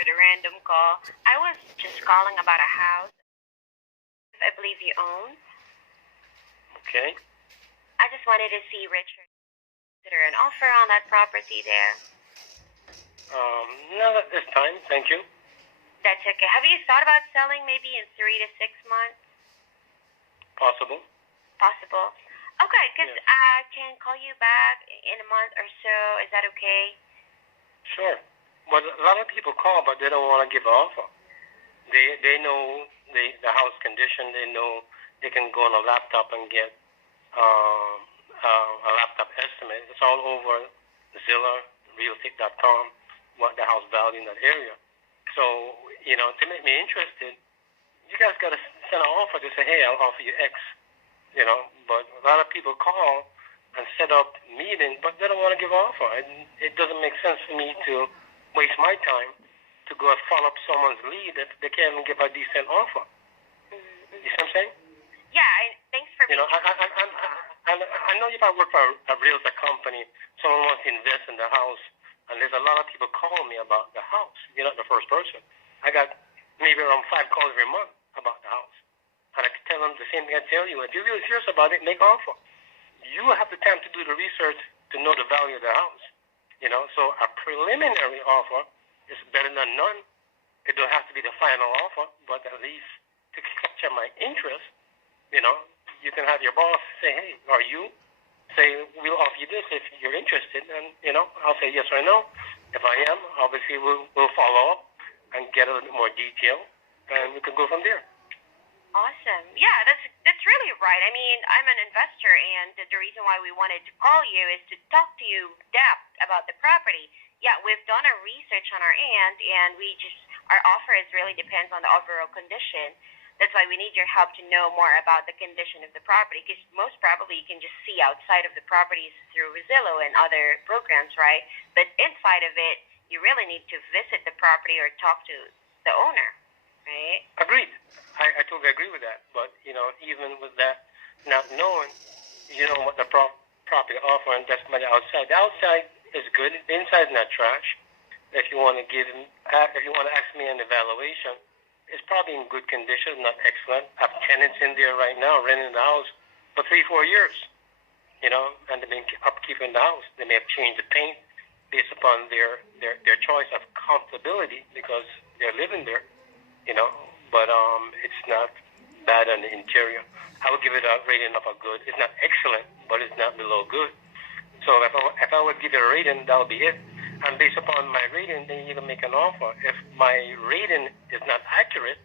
for the random call. I was just calling about a house I believe you own. Okay. I just wanted to see Richard consider an offer on that property there. Not at this time, thank you. That's okay. Have you thought about selling maybe in 3 to 6 months? Possible. Possible. Okay, because Yes. I can call you back in a month or so. Is that okay? Sure. But a lot of people call, but they don't want to give an offer. They know the house condition. They know they can go on a laptop and get a laptop estimate. It's all over Zillow, realestate.com, what the house value in that area. So, to make me interested, you guys got to send an offer to say, hey, I'll offer you X, But a lot of people call and set up meetings, but they don't want to give an offer. It doesn't make sense for me to waste my time to go and follow up someone's lead if they can't even give a decent offer. You see what I'm saying? Yeah, thanks for being I know you might work for a realtor company. Someone wants to invest in the house, and there's a lot of people calling me about the house. You're not the first person. I got maybe around 5 calls every month about the house. And I can tell them the same thing I tell you. If you're really serious about it, make an offer. You have the time to do the research to know the value of the house. So a preliminary offer is better than none. It don't have to be the final offer, but at least to capture my interest, you can have your boss say, hey, are you? Say, we'll offer you this if you're interested. And, I'll say yes or no. If I am, obviously we'll follow up and get a little bit more detail, and we can go from there. Awesome. Yeah, that's really right. I mean, I'm an investor, and the reason why we wanted to call you is to talk to you depth about the property. Yeah, we've done our research on our end, and our offer really depends on the overall condition. That's why we need your help to know more about the condition of the property, because most probably you can just see outside of the properties through Zillow and other programs, right? But inside of it, you really need to visit the property or talk to the owner, right? Agreed. I totally agree with that. But, even with that, not knowing, what the property offering, that's my outside. The outside is good. The inside is not trash. If you want to ask me an evaluation, it's probably in good condition, not excellent. I have tenants in there right now renting the house for 3-4 years, and they've been upkeeping the house. They may have changed the paint based upon their choice of comfortability because they're living there, but it's not bad on the interior. I would give it a rating of a good. It's not excellent, but it's not below good. So if I would give it a rating, that would be it. And based upon my rating, then you can make an offer. If my rating is not accurate,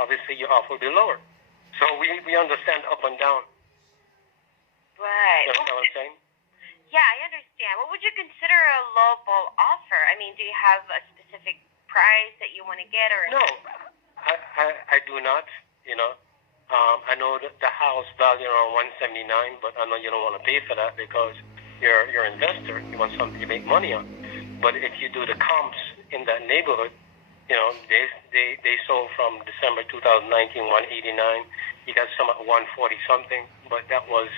obviously your offer will be lower. So we understand up and down. Right. You understand what I'm saying? Yeah, I understand. What would you consider a lowball offer? I mean, do you have a specific price that you want to get, or no? I do not. I know that the house value around $179, but I know you don't want to pay for that because you're an investor. You want something to make money on. But if you do the comps in that neighborhood, they sold from December 2019 189. You got some at 140 something, but that wasn't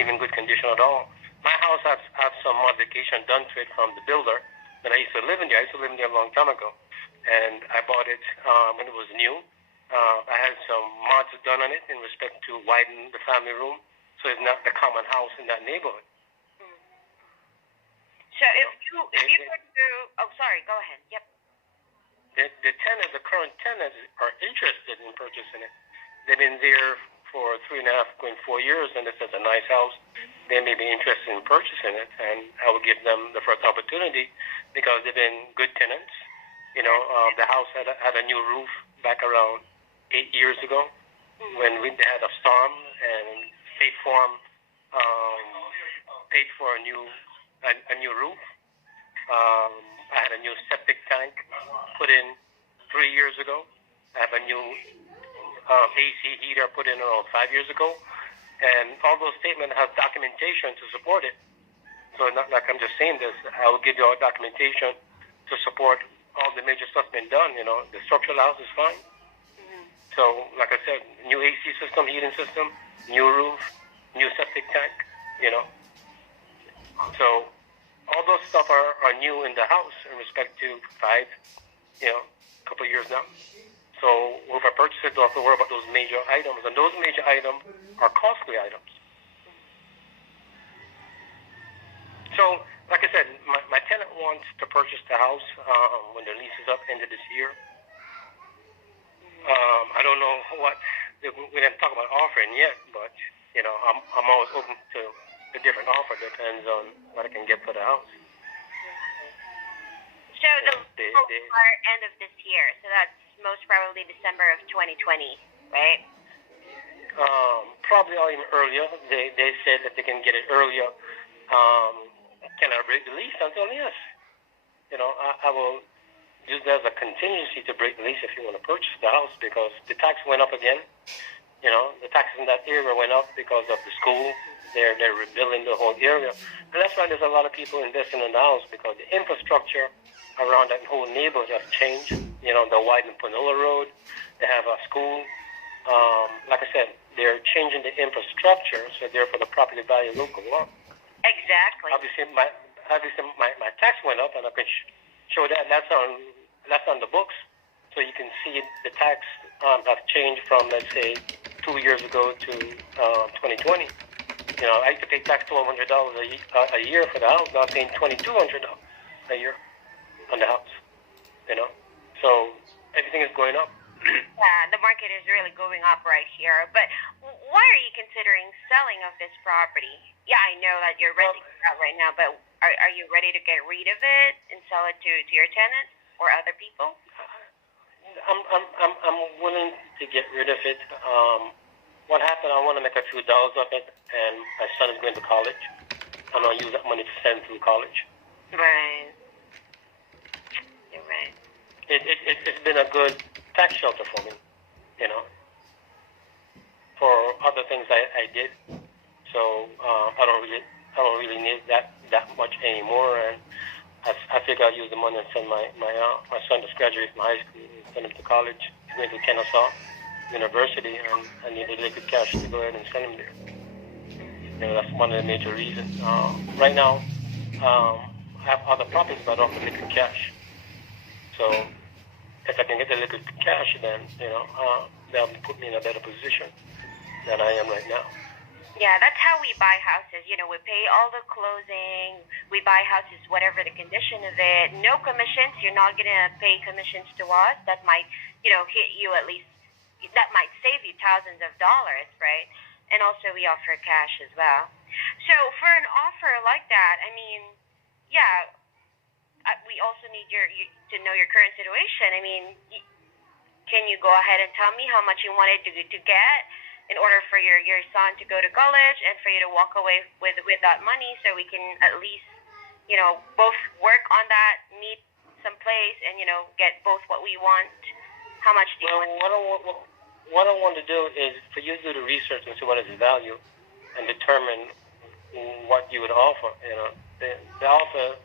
even good condition at all. My house have some modification done to it from the builder. When I used to live in there, a long time ago, and I bought it when it was new. I had some mods done on it in respect to widen the family room, so it's not the common house in that neighborhood. So if you were to, sorry, go ahead. Yep. The current tenants are interested in purchasing it. They've been there for 3.5, going 4 years, and it's a nice house. They may be interested in purchasing it, and I will give them the first opportunity because they've been good tenants. The house had a new roof back around 8 years ago when they had a storm, and State Farm paid for a new roof. I had a new septic tank put in 3 years ago. I have a new AC heater put in around 5 years ago. And all those statements have documentation to support it. So not like I'm just saying this. I will give you all documentation to support all the major stuff been done. The structural house is fine. So, like I said, new AC system, heating system, new roof, new septic tank, So, all those stuff are new in the house in respect to 5 a couple of years now. So with a purchase, don't have to worry about those major items, and those major items are costly items. So, like I said, my tenant wants to purchase the house when the lease is up end of this year. I don't know what we didn't talk about offering yet, but I'm always open to a different offer. Depends on what I can get for the house. So the are end of this year, so that's most probably December of 2020, right? Probably or even earlier. They said that they can get it earlier. Can I break the lease? I'll tell them yes. I will use that as a contingency to break the lease if you want to purchase the house, because the tax went up again. The taxes in that area went up because of the school. They're rebuilding the whole area, and that's why there's a lot of people investing in the house, because the infrastructure around that whole neighborhood has changed. They widened Panola Road. They have a school. Like I said, they're changing the infrastructure, so therefore the property value will go up. Exactly. Obviously, my tax went up, and I can show that. That's on the books, so you can see the tax have changed from, let's say, 2 years ago to 2020. I used to pay tax $1,200 a year for the house. Now I'm paying $2,200 a year on the house. So everything is going up. Yeah, the market is really going up right here. But why are you considering selling of this property? Yeah, I know that you're renting it out right now, but are you ready to get rid of it and sell it to your tenants or other people? I'm willing to get rid of it. What happened? I want to make a few dollars off it, and my son is going to college. I'm gonna use that money to send him through college. Right. You're right. It's been a good tax shelter for me, for other things I did. So I don't really need that much anymore, and I figure I'll use the money and send my son to graduate from high school and send him to college. He's going to Kennesaw University, and I need a liquid cash to go ahead and send him there. That's one of the major reasons. Right now, I have other properties, but I don't have the liquid cash. So if I can get the liquid cash, then that'll put me in a better position than I am right now. Yeah, that's how we buy houses. We pay all the closing. We buy houses, whatever the condition of it. No commissions. You're not going to pay commissions to us. That might, hit you at least. That might save you thousands of dollars, right? And also we offer cash as well. So for an offer like that, I mean, yeah, we also need to know your current situation. I mean, can you go ahead and tell me how much you wanted to get in order for your son to go to college and for you to walk away with that money, so we can at least, both work on that, meet some place, and, get both what we want? How much do you want? What I want to do is for you to do the research and see what is the value and determine what you would offer. The offer,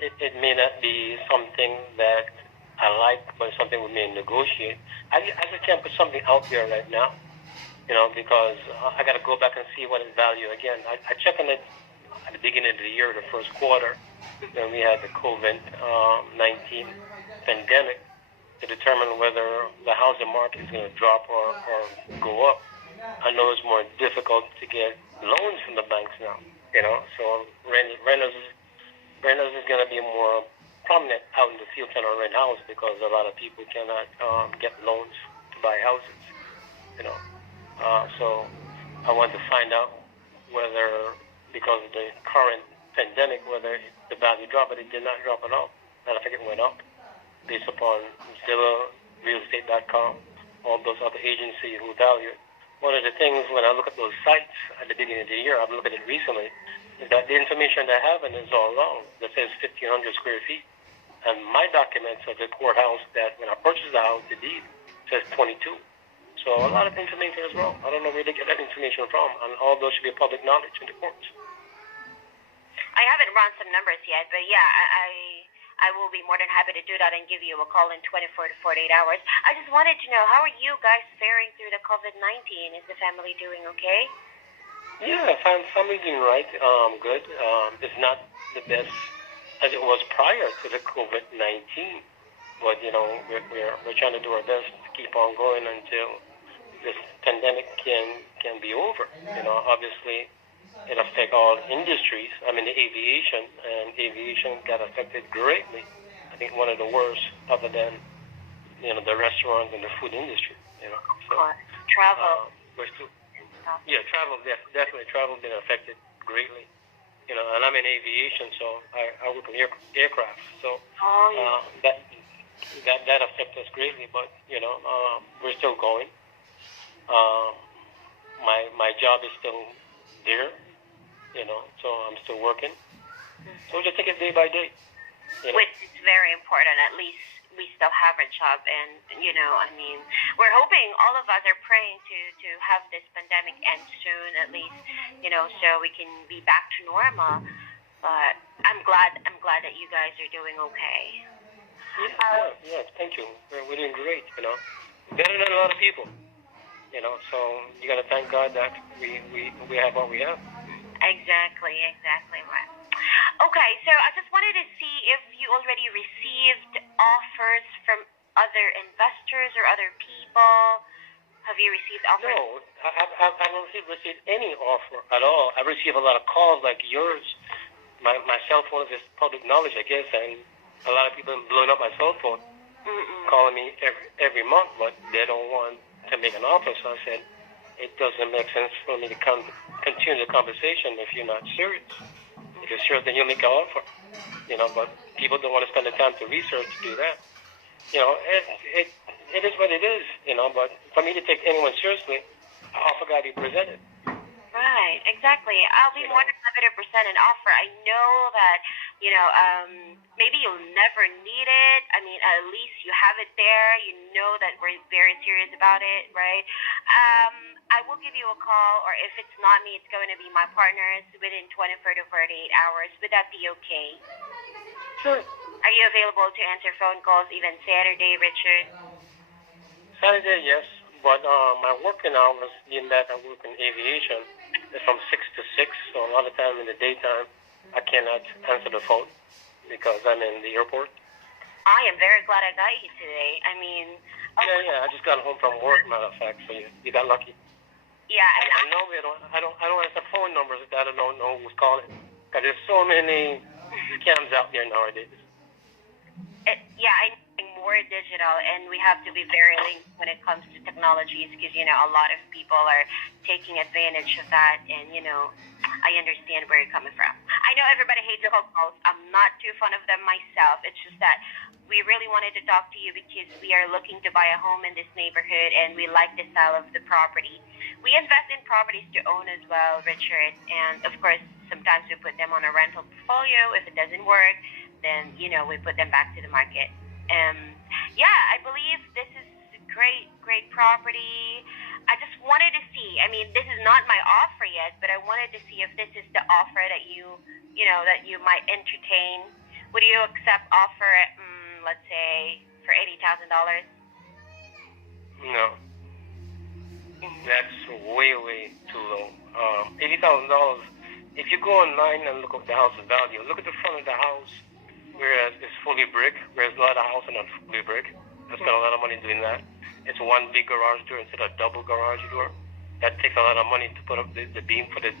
it may not be something that I like, but something we may negotiate. I just can't put something out there right now. Because I got to go back and see what is value again. I checked on it at the beginning of the year, the first quarter, when we had the COVID-19 pandemic, to determine whether the housing market is going to drop or go up. I know it's more difficult to get loans from the banks now, so renters is going to be more prominent out in the field trying to rent house, because a lot of people cannot get loans to buy houses, So I want to find out whether, because of the current pandemic, whether the value dropped, but it did not drop at all. And I think it went up based upon Zillow, realestate.com, all those other agencies who value it. One of the things when I look at those sites at the beginning of the year, I've looked at it recently, is that the information they have is all wrong. That says 1,500 square feet. And my documents of the courthouse that when I purchased the house, the deed says 22. So a lot of information is wrong. I don't know where they get that information from, and all those should be public knowledge in the courts. I haven't run some numbers yet, but yeah, I will be more than happy to do that and give you a call in 24 to 48 hours. I just wanted to know, how are you guys faring through the COVID-19? Is the family doing okay? Yeah, family's doing right. Good. It's not the best as it was prior to the COVID-19. But we're trying to do our best to keep on going until this pandemic can be over. Obviously it affects all industries. I mean, the aviation got affected greatly. I think one of the worst, other than the restaurants and the food industry. So travel. We're still, travel definitely travel been affected greatly. And I'm in aviation, so I work with aircraft. So that affects us greatly. But we're still going. My job is still there. So I'm still working. So we just take it day by day. Which is very important. At least we still have a job, and we're hoping, all of us are praying to have this pandemic end soon, at least, so we can be back to normal. But I'm glad that you guys are doing okay. Yeah, thank you. We're doing great. Better than a lot of people. So you gotta thank God that we have what we have. Exactly. Right. Okay, so I just wanted to see if you already received offers from other investors or other people. Have you received offers? No, I haven't received any offer at all. I received a lot of calls like yours. My cell phone is public knowledge, I guess, and a lot of people have blown up my cell phone, calling me every month, but they don't want to make an offer. So I said, it doesn't make sense for me to continue the conversation if you're not serious. If you're serious, then you'll make an offer. But people don't want to spend the time to research to do that. It is what it is. But for me to take anyone seriously, an offer got to be presented. Right, exactly. I'll be more than happy to present an offer. I know that, maybe you'll never need it. I mean, at least you have it there. You know that we're very serious about it, right? I will give you a call, or if it's not me, it's going to be my partners within 24 to 48 hours. Would that be okay? Sure. Are you available to answer phone calls even Saturday, Richard? Saturday, yes. But my working hours, being that I work in aviation, is from 6 to 6. So a lot of time in the daytime, I cannot answer the phone because I'm in the airport. I am very glad I got you today. I mean... Yeah. I just got home from work, matter of fact. So you got lucky. Yeah, and I know I don't answer phone numbers that I don't know who's calling. Because there's so many scams out there nowadays. I think more digital, and we have to be very linked when it comes to technologies, because a lot of people are taking advantage of that, and I understand where you're coming from. I know everybody hates cold calls. I'm not too fond of them myself. It's just that we really wanted to talk to you because we are looking to buy a home in this neighborhood, and we like the style of the property. We invest in properties to own as well, Richard, and of course sometimes we put them on a rental portfolio. If it doesn't work, then we put them back to the market. I believe this is a great property. I just wanted to see, this is not my offer yet, but I wanted to see if this is the offer that that you might entertain. Would you accept offer at, let's say, for $80,000? No. That's way too low. $80,000. If you go online and look up the house's value, look at the front of the house, whereas it's fully brick, whereas a lot of houses are not fully brick. I spent a lot of money doing that. It's one big garage door instead of a double garage door. That takes a lot of money to put up the beam for the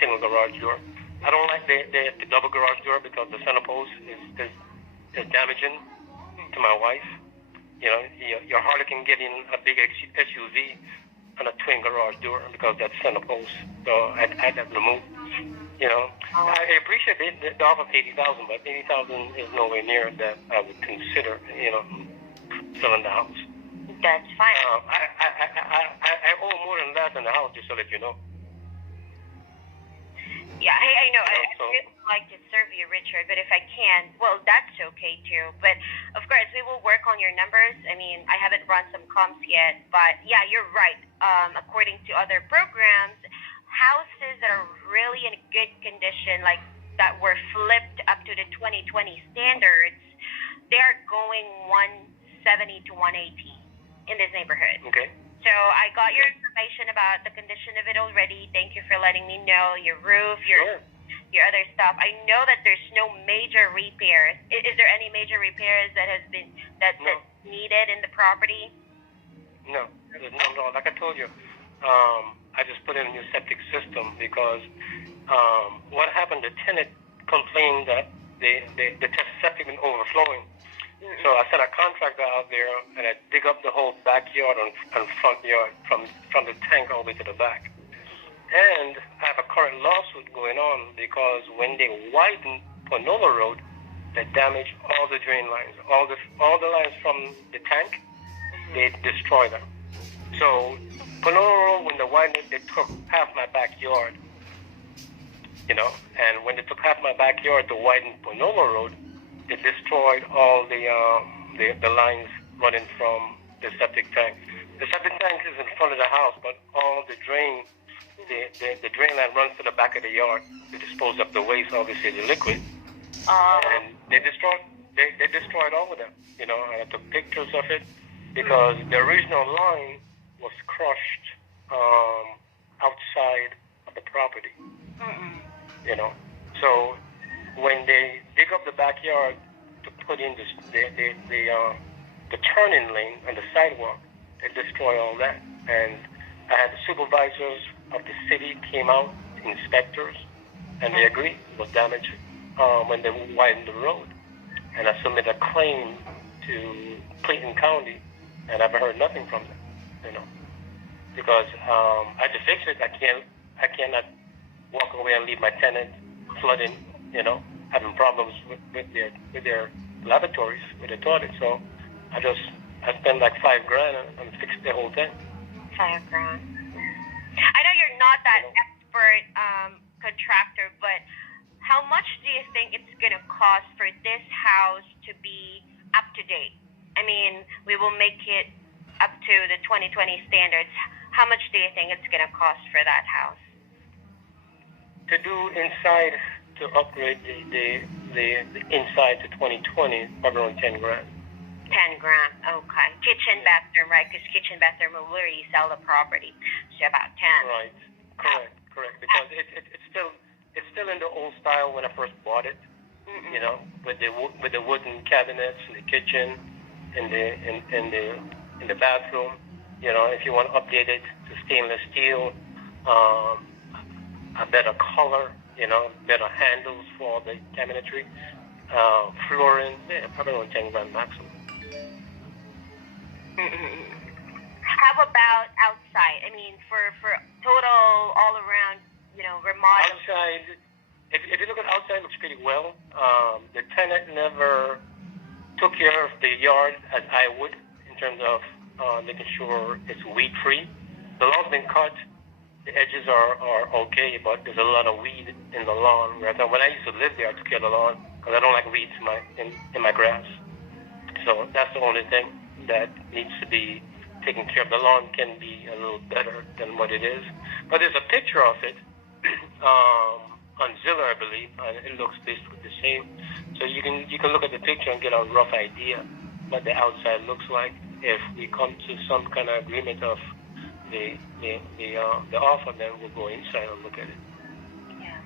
single garage door. I don't like the double garage door because the center post is damaging to my wife. You hardly can get in a big SUV on a twin garage door because that center post. So I had that removed. I appreciate the offer of $80,000, but $80,000 is nowhere near that I would consider, selling the house. That's fine. I owe more than that in the house, just to let you know. Yeah, hey, I know. I really would like to serve you, Richard, but if I can, well, that's okay too. But of course, we will work on your numbers. I haven't run some comps yet, but yeah, you're right. According to other programs, houses that are really in good condition, like that were flipped up to the 2020 standards, they're going 170 to 180 in this neighborhood. Okay. So I got your information about the condition of it already. Thank you for letting me know. Your roof, your your other stuff. I know that there's no major repairs. Is there any major repairs that has been that's needed in the property? No, there's none at all. Like I told you, I just put in a new septic system because what happened? The tenant complained that the septic been overflowing. So I sent a contractor out there and I dig up the whole backyard and front yard from the tank all the way to the back. And I have a current lawsuit going on because when they widened Panola Road, they damaged all the drain lines, all the lines from the tank. They destroyed them. So Panola Road, when they widened it, they took half my backyard. And when they took half my backyard to widen Panola Road, they destroyed all the lines running from the septic tank. The septic tank is in front of the house, but all the drain. The drain line runs to the back of the yard to dispose of the waste, obviously the liquid. And they destroyed all of them. And I took pictures of it because the original line was crushed outside of the property. So when they dig up the backyard to put in the turning lane and the sidewalk, they destroy all that. And I had the supervisors of the city came out, inspectors, and they agreed it was damaged when they widened the road. And I submitted a claim to Clayton County, and I've heard nothing from them, because I had to fix it. I cannot walk away and leave my tenant flooding, having problems with their lavatories, with the toilet. So I spent like $5,000 and fixed the whole thing. $5,000. I know you're not that expert contractor, but how much do you think it's going to cost for this house to be up to date? I mean, we will make it up to the 2020 standards. How much do you think it's going to cost for that house? To do inside, to upgrade the inside to 2020, probably around $10,000. $10,000. Okay. Kitchen, bathroom, right? Because kitchen, bathroom will where you sell the property. So about 10. Right. Correct. Because it's still in the old style when I first bought it. With the wooden cabinets in the kitchen, in the bathroom. If you want to update it to stainless steel, a better color, better handles for the cabinetry, flooring, probably around $10,000 maximum. How about outside? I mean, for total all around, remodel. Outside, if you look at outside, it looks pretty well. The tenant never took care of the yard as I would in terms of making sure it's weed free. The lawn's been cut. The edges are okay, but there's a lot of weed in the lawn. When I used to live there, I took care of the lawn because I don't like weeds in my grass. So that's the only thing that needs to be taken care of. The lawn can be a little better than what it is. But there's a picture of it on Zillow, I believe, and it looks basically the same. So you can look at the picture and get a rough idea what the outside looks like. If we come to some kind of agreement of the offer, then we'll go inside and look at it. Yeah.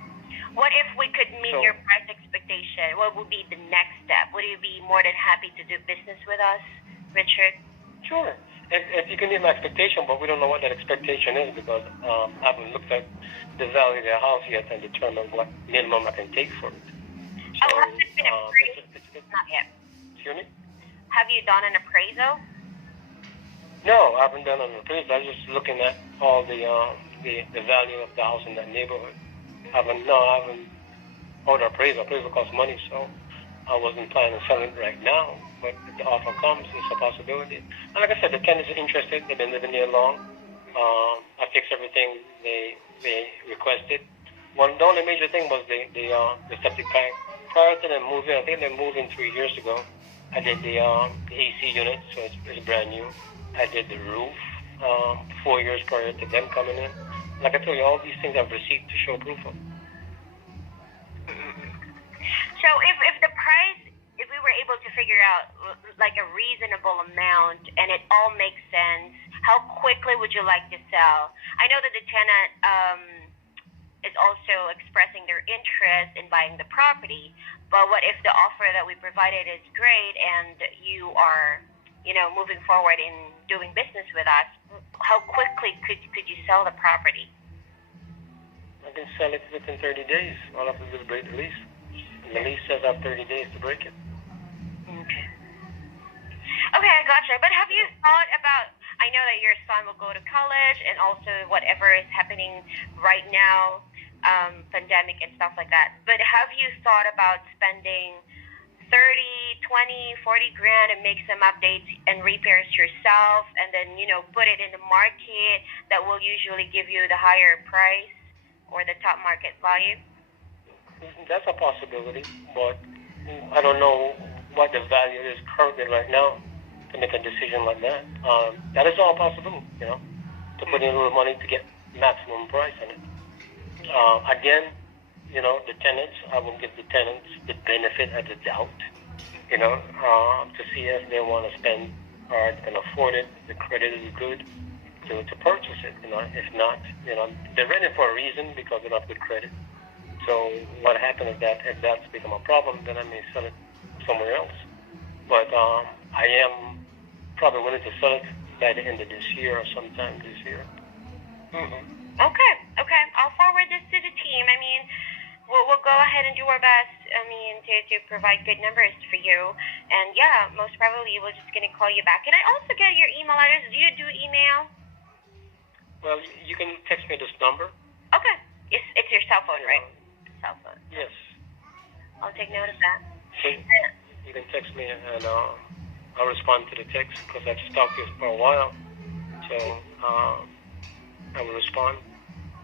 What if we could meet your price expectation? What would be the next step? Would you be more than happy to do business with us, Richard? Sure. If you can meet my expectation, but we don't know what that expectation is because I haven't looked at the value of the house yet and determined what minimum I can take for it. So, has it been appraised? Not yet. Excuse me? Have you done an appraisal? No, I haven't done an appraisal. I was just looking at all the value of the house in that neighborhood. I haven't ordered appraisal. Appraisal costs money, so I wasn't planning on selling it right now. But if the offer comes, it's a possibility. And like I said, the tenants are interested. They've been living there long. I fixed everything they requested. The only major thing was the septic tank. Prior to them moving, I think they moved in 3 years ago. I did the AC unit, so it's brand new. I did the roof 4 years prior to them coming in. Like I told you, all these things I've received to show proof of. So if the price, if we were able to figure out like a reasonable amount and it all makes sense, how quickly would you like to sell? I know that the tenant is also expressing their interest in buying the property. But what if the offer that we provided is great and you are, moving forward in doing business with us? How quickly could you sell the property? I can sell it within 30 days. All I have to do is break the lease. And the lease says I have 30 days to break it. Okay. Okay, I gotcha. But have you thought about, I know that your son will go to college and also whatever is happening right now, pandemic and stuff like that. But have you thought about spending 30, 20, 40 grand and make some updates and repairs yourself and then, put it in the market that will usually give you the higher price or the top market value? That's a possibility, but I don't know what the value is currently right now to make a decision like that. That is all possible, to put in a little money to get maximum price on it. Again, the tenants, I will give the tenants the benefit of the doubt, to see if they want to spend or can afford it, the credit is good to purchase it. If not, they're renting for a reason because they don't have good credit. So what happens is that if that's become a problem, then I may sell it somewhere else. But I am probably willing to sell it by the end of this year or sometime this year. Mm-hmm. Okay. I'll forward this to the team. I mean, we'll go ahead and do our best, to provide good numbers for you. And yeah, most probably we're just going to call you back. Can I also get your email address? Do you do email? Well, you can text me this number. Okay. It's your cell phone, right? Cell phone. Yes. I'll take note of that. So you can text me and I'll respond to the text because I've talked to you for a while. So I will respond.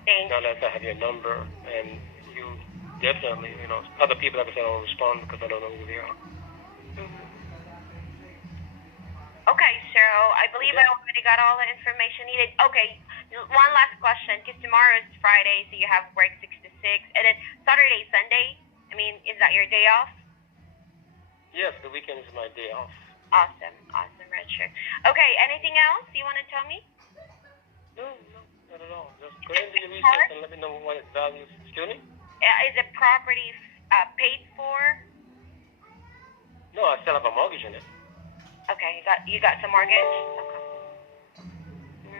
Thanks. Now that I have your number, and you definitely, other people, like I said, I will respond because I don't know who they are. Mm-hmm. Okay, so I believe I already got all the information needed. Okay, one last question, because tomorrow is Friday, so you have work 6 to 6, and then Saturday, Sunday, is that your day off? Yes, the weekend is my day off. Awesome, Richard. Okay, anything else you want to tell me? No, not at all. Just go into your research and let me know what it values. Excuse me? Is the property paid for? No, I still have a mortgage in it. Okay, you got some mortgage? Okay.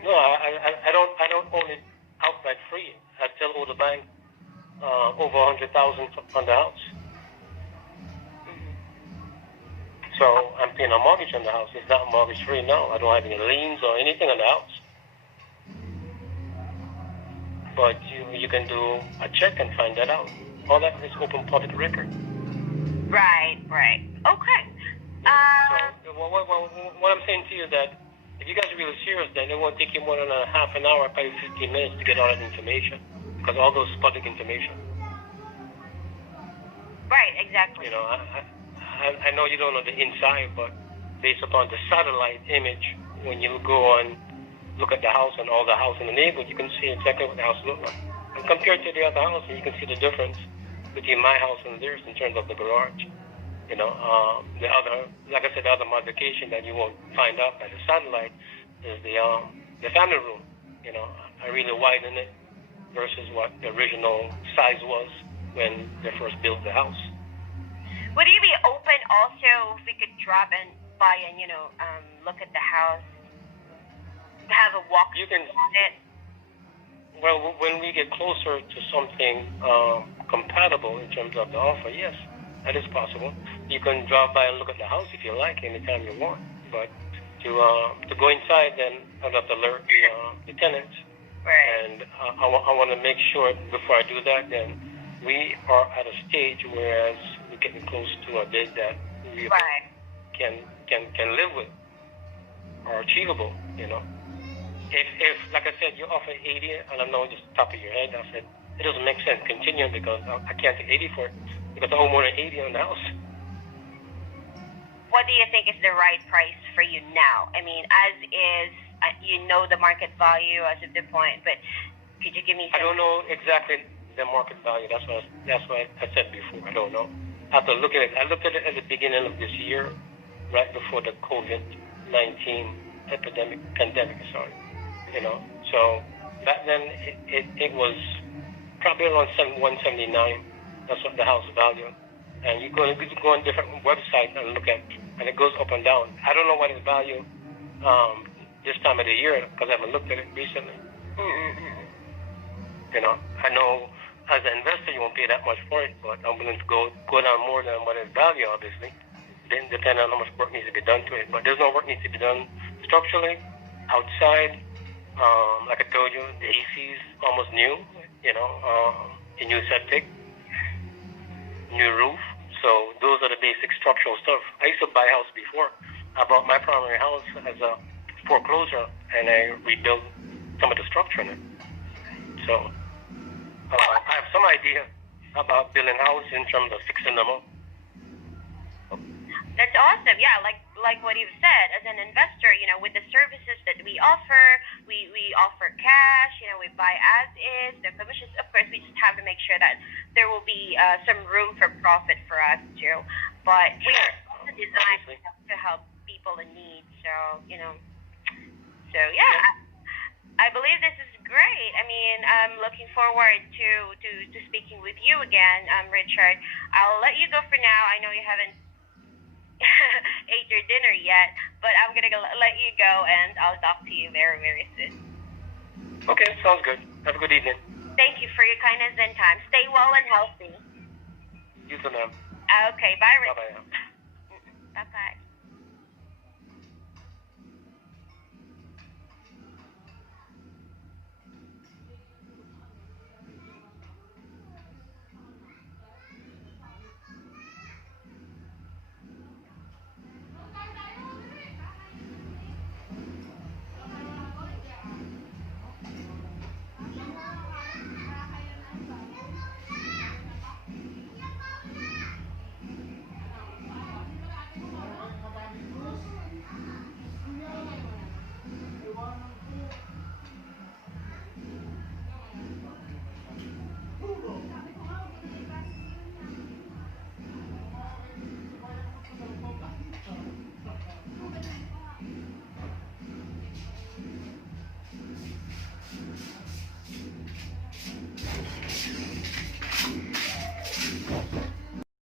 No, I don't own it outright free. I still owe the bank over $100,000 on the house. So I'm paying a mortgage on the house. It's not mortgage free now. I don't have any liens or anything on the house. But you can do a check and find that out. All that is open public record. Right. Okay. So what I'm saying to you is that if you guys are really serious, then it won't take you more than a half an hour, probably 15 minutes to get all that information, because all those is public information. Right, exactly. I know you don't know the inside, but based upon the satellite image, when you go and look at the house and all the house in the neighborhood, you can see exactly what the house looks like. And compared to the other house, you can see the difference between my house and theirs in terms of the garage. The other, like I said, the other modification that you won't find out by the satellite is the family room. I really widened it versus what the original size was when they first built the house. Would you be open also if we could drop and by and look at the house, have a walk on it? Well, when we get closer to something compatible in terms of the offer, yes, that is possible. You can drop by and look at the house if you like, anytime you want. But to go inside, then I'd have to alert the tenants. Right. And I want to make sure before I do that, then we are at a stage whereas we're getting close to a date that we can live with or achievable. If like I said, you offer 80, and I know just top of your head, I said it doesn't make sense continuing because I can't take 80 for it because I owe more than 80 on the house. What do you think is the right price for you now? As is, the market value as of the point, but could you give me some? I don't know exactly the market value. That's what I said before. I don't know. I have to look at it. I looked at it at the beginning of this year, right before the COVID-19 pandemic. So back then it was probably around 179. That's what the house value. And you go on different websites and look at, and it goes up and down. I don't know what its value this time of the year because I haven't looked at it recently. You know, I know as an investor you won't pay that much for it, but I'm willing to go down more than what its value, obviously, then depending on how much work needs to be done to it. But there's no work needs to be done structurally, outside. Like I told you, the AC is almost new. You know, a new septic, new roof. So those are the basic structural stuff. I used to buy a house before. I bought my primary house as a foreclosure, and I rebuilt some of the structure in it. So I have some idea about building a house in terms of fixing them up. That's awesome. Yeah, like what you've said, as an investor, you know, with the services that we offer, we offer cash, you know, we buy as is, the commissions, of course, we just have to make sure that there will be some room for profit for us too. But we are also designed to help people in need. So, you know, yeah, I believe this is great. I mean, I'm looking forward to speaking with you again, Richard. I'll let you go for now. I know you haven't ate your dinner yet, but I'm gonna let you go, and I'll talk to you very, very soon. Okay, sounds good. Have a good evening. Thank you for your kindness and time. Stay well and healthy. You too, ma'am. Okay, bye, Richard. Bye-bye. Bye-bye.